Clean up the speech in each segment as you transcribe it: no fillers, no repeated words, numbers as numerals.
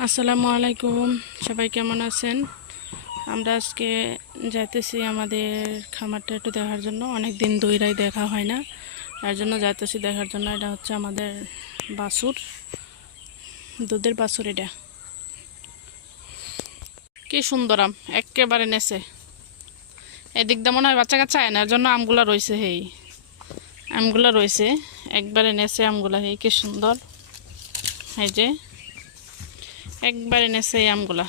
আসসালামু আলাইকুম, সবাই কেমন আছেন? আমরা আজকে যাইতেছি আমাদের খামারটা একটু দেখার জন্য। অনেক দিন ধরেই দেখা হয় না, তার জন্য যাইতেছি দেখার জন্য। এটা হচ্ছে আমাদের বাছুর, দুধের বাছুর। এটা কি সুন্দর আম, একেবারে নেছে। এদিক দিয়ে মনে হয় বাচ্চা কাচ্চা আয় না, এর জন্য আমগুলা রয়েছে। হেই আমগুলা রয়েছে, একবারে নেছে আমগুলা। হেই কি সুন্দর, এই যে একবারে নেছে এই আমগুলা।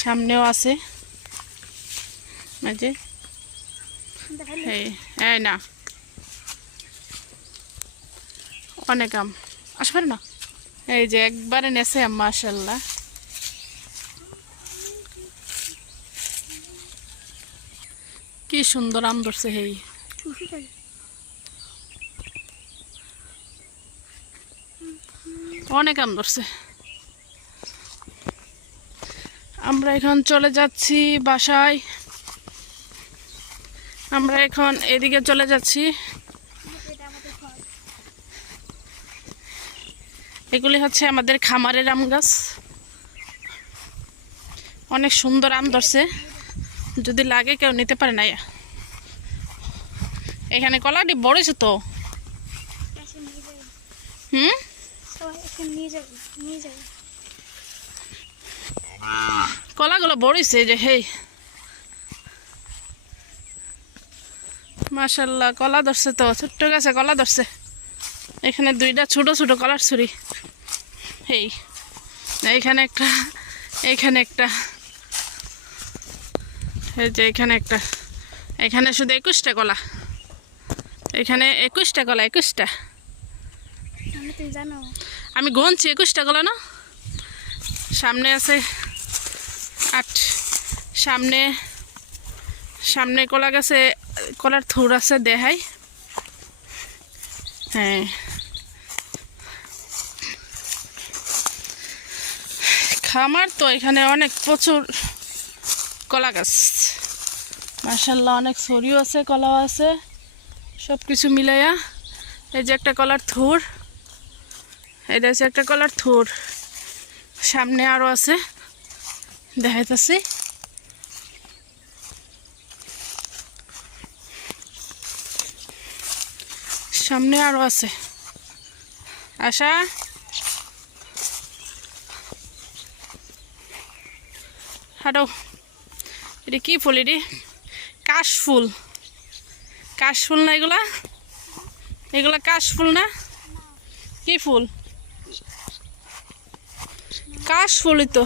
সামনেও আছে, এই যে এই না, অনেক আম আসবে না। এই যে একবারে নেছে আম, মাশাআল্লাহ। কি সুন্দর আম ধরছে। হেই অনেক আম ধরছে। আমরা এখন চলে যাচ্ছি বাসায়। আমরা এখন এদিকে চলে যাচ্ছি। এগুলি হচ্ছে আমাদের খামারের আম গাছ। অনেক সুন্দর আম ধরছে, যদি লাগে কেউ নিতে পারে না। এখানে কলাটি বড়ছে তো। কলাগুলো বড়ছে যে। হেই মাশাআল্লাহ, কলা ধরছে তো, ছোট্ট গাছে কলা ধরছে। এখানে দুইটা ছোট ছোট কলার ছুরি। এই এইখানে একটা, এইখানে একটা, এই যে এখানে একটা। এখানে শুধু 21টা কলা, এখানে 21টা কলা, 21টা। আমি গুনছি 21টা কলা না। সামনে আছে 8, সামনে সামনে কলা গাছে কলার থুর আছে, দেখাই। হ্যাঁ, খামার তো এখানে অনেক প্রচুর কলা গাছ মাশাআল্লাহ। অনেক ছড়িও আছে, কলাও আছে, সব কিছু মিলাইয়া। এই যে একটা কলার থুর, এটা হচ্ছে একটা কলার থুর। সামনে আরও আছে, দেখাইতেছি। সামনে আরও আছে। আশা হাঁটো। এটি কি ফুল? এটি কাশফুল। কাশফুল না এগুলা? এগুলা কাশফুল না? কি ফুল? কাশফুলই তো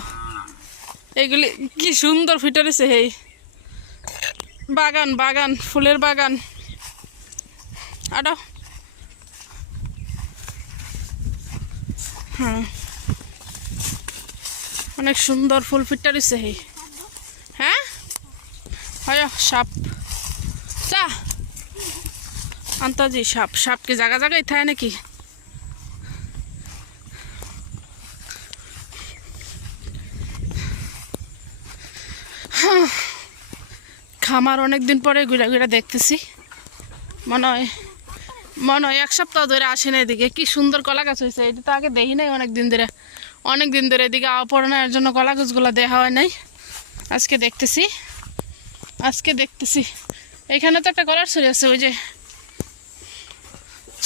এগুলি। কি সুন্দর ফুটে রয়েছে। হেই বাগান, বাগান, ফুলের বাগান। আটো। হ্যাঁ, অনেক সুন্দর ফুল ফুটে রয়েছে। হেই হ্যাঁ, হয় সাপ। চা আন্তাজি সাপ। সাপ কি জায়গা জায়গায় থাকে নাকি? খামার অনেক দিন পরে ঘুরে ঘুরে দেখতেছি। মনে হয় 1 সপ্তাহ ধরে আসে না এদিকে। কি সুন্দর কলা গাছ হয়েছে, এটা তো আগে দেখি নাই অনেক দিন ধরে এদিকে আওয়া পড়ে না, এর জন্য কলা গাছগুলো দেখা হয় নাই। আজকে দেখতেছি। এখানে তো একটা কলার ছড়ি আছে, ওই যে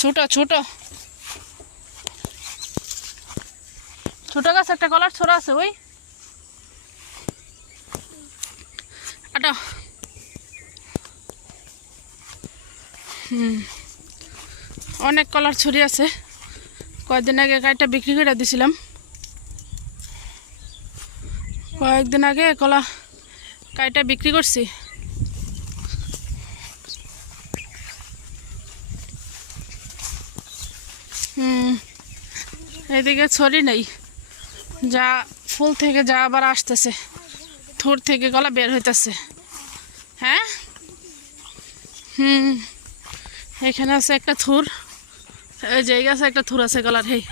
ছোট ছোট ছোট গাছ একটা কলার ছড়া আছে। ওই আটা। অনেক কলার ছড়ি আছে। কয়েকদিন আগে কাইটা বিক্রি করে দিছিলাম। কয়েকদিন আগে কলা কাইটা বিক্রি করছি। এদিকে ছড়ি নেই, যা ফুল থেকে যা আবার আসতেছে, থুর থেকে কলা বের হইতেছে। হ্যাঁ, এখানে আছে একটা থুর। এই যে এই গাছে একটা থুর আছে কলার। হেই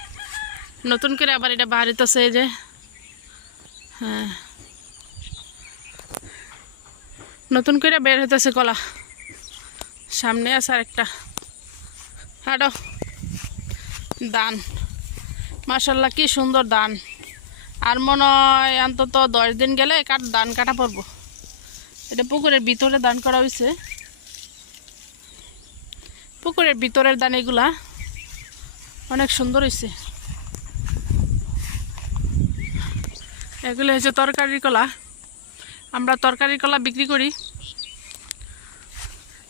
নতুন করে আবার এটা বাড়িতেছে। এই যে হ্যাঁ, নতুন করে বের হইতেছে কলা। সামনে আছে আর একটা। হাঁটো। ধান, মাশাল্লাহ কি সুন্দর ধান। আর মনে হয় অন্তত 10 দিন গেলে ধান কাটা পড়বো। এটা পুকুরের ভিতরে ধান করা হয়েছে, পুকুরের ভিতরের ধান এগুলা অনেক সুন্দর হয়েছে। এগুলো হচ্ছে তরকারির কলা। আমরা তরকারির কলা বিক্রি করি,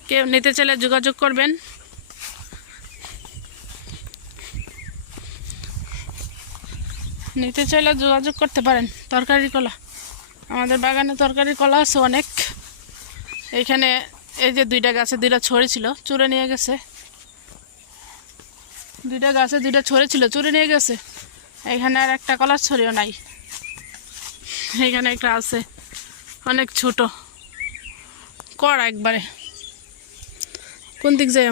কেউ নিতে চাইলে যোগাযোগ করবেন। নিতে চাইলে যোগাযোগ করতে পারেন। তরকারির কলা, আমাদের বাগানে তরকারির কলা আছে অনেক। এইখানে এই যে 2টা গাছে 2টা ছড়ি ছিল, চুরে নিয়ে গেছে। 2টা গাছে 2টা ছড়ি ছিল, চুরে নিয়ে গেছে। এখানে আর একটা কলার ছড়িও নাই। এখানে একটা আছে অনেক ছোট কড়া একবারে। কোন দিক যাই?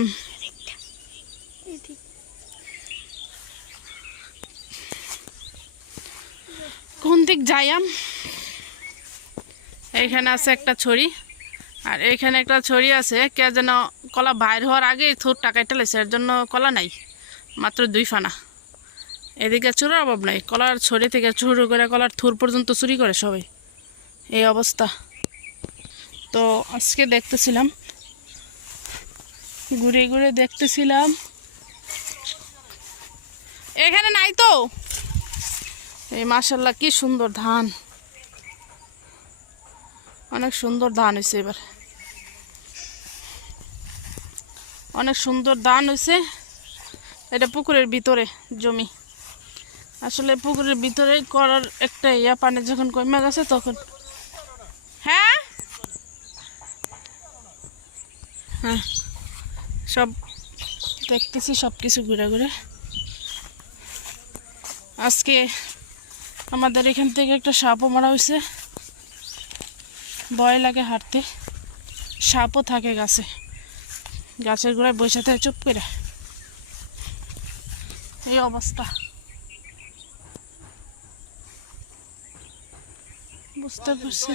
কোন দিক যাইয়াম? এইখানে আছে একটা ছড়ি, আর এইখানে একটা ছড়ি আছে। কে যেন কলা বাইর হওয়ার আগে থুর টাকায় টেলেছে, এর জন্য কলা নাই, মাত্র 2 ফানা। এদিকে চুরির অভাব নাই, কলার ছড়ি থেকে শুরু করে কলার থুর পর্যন্ত চুরি করে সবাই, এই অবস্থা। তো আজকে দেখতেছিলাম, ঘুরে ঘুরে দেখতেছিলাম, এখানে নাই তো। এই মাশাল্লাহ কি সুন্দর ধান, অনেক সুন্দর ধান হয়েছে এবার, অনেক সুন্দর ধান হয়েছে। এটা পুকুরের ভিতরে জমি, আসলে পুকুরের ভিতরে করার একটা পানি যখন কমে গেছে তখন। হ্যাঁ হ্যাঁ, সব দেখতেছি, সব কিছু ঘুরে ঘুরে। আজকে আমাদের এখান থেকে একটা সাপও মারা হয়েছে, ভয় লাগে হাঁটতে। সাপও থাকে গাছে, গাছের গোড়ায় বসে থাকে চুপ করে, এই অবস্থা। বুঝতে পারছি।